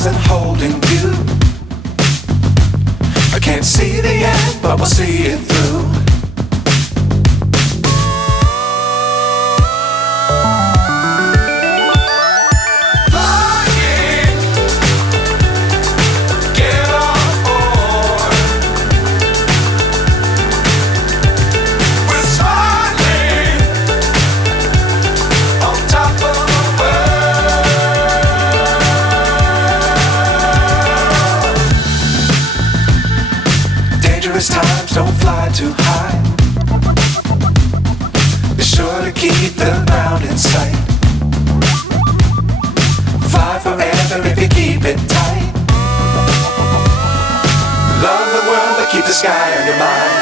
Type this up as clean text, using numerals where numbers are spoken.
stars and holding you. I can't see the end, but we'll see it through. Times don't fly too high. Be sure to keep the ground in sight. Fly forever if you keep it tight. Love the world but keep the sky on your mind.